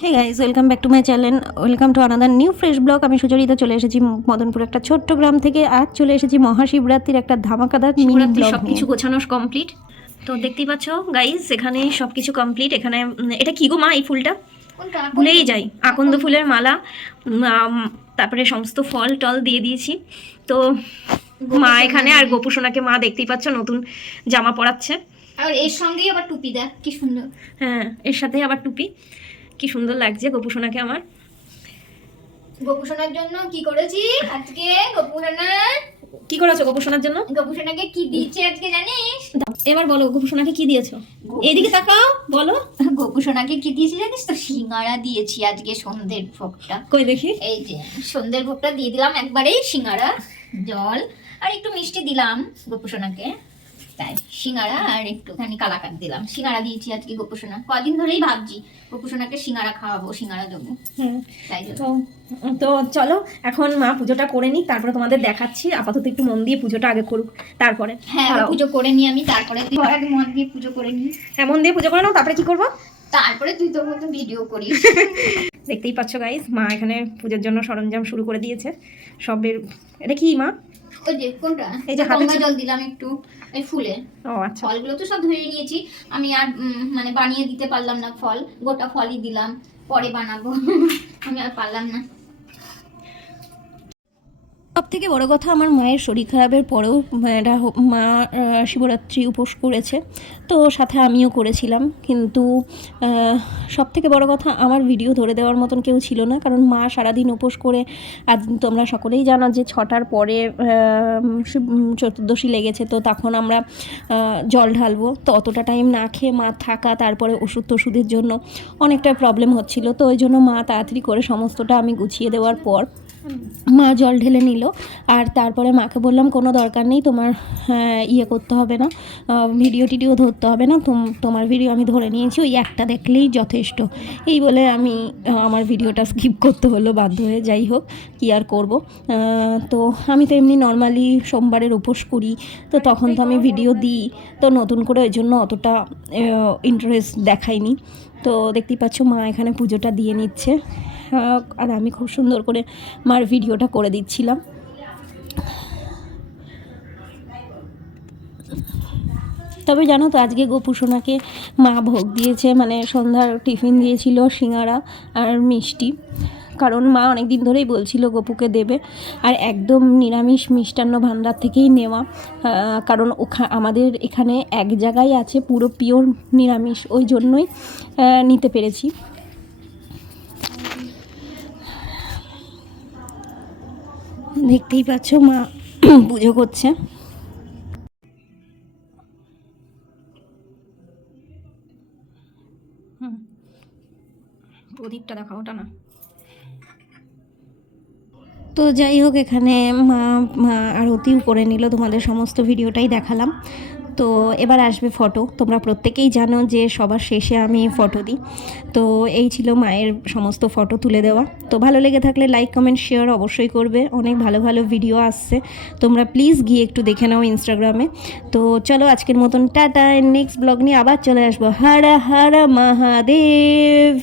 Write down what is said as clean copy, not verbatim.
Hey guys, welcome back to my channel, welcome to another new fresh blog. আমি সুচরিতা চলে এসেছি মদনপুর একটা ছোট্ট গ্রাম থেকে। আজ চলে এসেছি মহাশিবরাত্রির একটা ধামাকাদার মিনি ব্লগ। সব কিছু গোছানো কমপ্লিট, তো দেখতেই পাচ্ছ গাইজ, এখানে সব কিছু কমপ্লিট। এখানে এটা কি গো মা, এই ফুলটা ভুলেই যাই, আকন্দ ফুলের মালা, তারপরে সমস্ত ফল টল দিয়ে দিয়েছি। তো মা এখানে, আর গোপুসোনাকে মা দেখতেই পাচ্ছ নতুন জামা পরাচ্ছে, আর এর সঙ্গেই আবার টুপি দেখ কি সুন্দর। হ্যাঁ, এর সাথে আবার টুপি, কি সুন্দর লাগছে গোপুসোনাকে আমার। গোপুসোনার জন্য কি করেছি আজকে? কি করেছো গোপুসোনার জন্য? গোপুসোনাকে কি দিয়েছি আজকে জানিস? এবার বলো গোপুসোনাকে কি দিয়েছো, এদিকে তাকাও, বলো। গোপুসোনাকে কি দিয়েছি জানিস তো? সিঙ্গারা দিয়েছি আজকে, সন্ধ্যের ভোগটা। কই দেখি। এই যে সন্ধ্যের ভোগটা দিয়ে দিলাম একবারেই, সিঙ্গারা, জল আর একটু মিষ্টি দিলাম গোপুসোনাকে, তাই সিঙ্গারা আর একটুখানি কালাকাঁদ দিলাম। সিঙ্গারা দিয়েছি আজকে গোপুসোনা, কদিন ধরেই ভাবছি গোপুসোনাকে সিঙ্গারা খাওয়াবো, সিঙ্গারা দেবো। তাই তো চলো এখন মা পুজোটা করে নিই, তারপরে তোমাদের দেখাচ্ছি। আপাতত একটু মন দিয়ে পুজোটা আগে করুক, তারপরে। হ্যাঁ, পুজো করে নিই আমি, তারপরে তুই আগে মন দিয়ে পুজো করে নিই। হ্যাঁ, মন দিয়ে পুজো করে নাও, তারপরে কি করবো? তারপরে তুই তোর মতো ভিডিও করিস। দেখতেই পাচ্ছ গাইস, মা এখানে পুজোর জন্য সরঞ্জাম শুরু করে দিয়েছে সবের। এটা কি মা? ওই যে কোনটা? এই যে হাতে জল দিলাম একটু এই ফুলে। ও আচ্ছা, ফলগুলো তো সব ধুয়ে নিয়েছি আমি, আর মানে বানিয়ে দিতে পারলাম না ফল, গোটা ফলই দিলাম, পরে বানাবো। আমি আর পারলাম না। সব থেকে বড়ো কথা, আমার মায়ের শরীর খারাপের পরেও মা শিবরাত্রি উপোস করেছে, তো সাথে আমিও করেছিলাম। কিন্তু সব থেকে বড়ো কথা, আমার ভিডিও ধরে দেওয়ার মতন কেউ ছিল না, কারণ মা সারাদিন উপোস করে, আর তোমরা সকলেই জানো যে 6টার পরে চতুর্দশী লেগেছে, তো তখন আমরা জল ঢালবো, তো অতটা টাইম না খেয়ে মা থাকা, তারপরে ওষুধের জন্য অনেকটা প্রবলেম হচ্ছিল। তো ওই জন্য মা তাড়াতাড়ি করে সমস্তটা আমি গুছিয়ে দেওয়ার পর মা জল ঢেলে নিল। আর তারপরে মাকে বললাম কোনো দরকার নেই, তোমার ইয়ে করতে হবে না, ভিডিও ধরতে হবে না, তোমার ভিডিও আমি ধরে নিয়েছি, ওই একটা দেখলেই যথেষ্ট। এই বলে আমি আমার ভিডিওটা স্কিপ করতে হলো বাধ্য হয়ে। যাই হোক, কী আর করব। তো আমি তো এমনি নর্মালি সোমবারের উপোস করি, তো তখন তো আমি ভিডিও দিই, তো নতুন করে ওই জন্য অতটা ইন্টারেস্ট দেখাইনি। তো দেখতেই পাচ্ছ মা এখানে পুজোটা দিয়ে নিচ্ছে, আর আমি খুব সুন্দর করে মার ভিডিওটা করে দিচ্ছিলাম। তবে জানো তো, আজকে গোপুসোনাকে মা ভোগ দিয়েছে, মানে সন্ধ্যার টিফিন দিয়েছিল সিঙ্গারা আর মিষ্টি, কারণ মা অনেক দিন ধরেই বলছিল গোপুকে দেবে, আর একদম নিরামিষ মিষ্টান্ন ভাণ্ডার থেকেই নেওয়া, কারণ আমাদের এখানে এক জায়গায় আছে পুরো পিওর নিরামিষ, ওই জন্যই নিতে পেরেছি। দেখতেই পাচ্ছ মা পুজো করছে। প্রদীপটা দেখাও, ওটা না। তো যাই হোক, এখানে মা আরতিও করে নিল, তোমাদের সমস্ত ভিডিওটাই দেখালাম। তো এবার আসবে ফটো। তোমরা প্রত্যেকেই জানো যে সবার শেষে আমি ফটো দিই, তো এই ছিল মায়ের সমস্ত ফটো তুলে দেওয়া। তো ভালো লেগে থাকলে লাইক কমেন্ট শেয়ার অবশ্যই করবে, অনেক ভালো ভালো ভিডিও আসছে, তোমরা প্লিজ গিয়ে একটু দেখে নাও ইনস্টাগ্রামে। তো চলো আজকের মতন টাটা, নেক্সট ব্লগ নিয়ে আবার চলে আসবো। হর হর মহাদেব।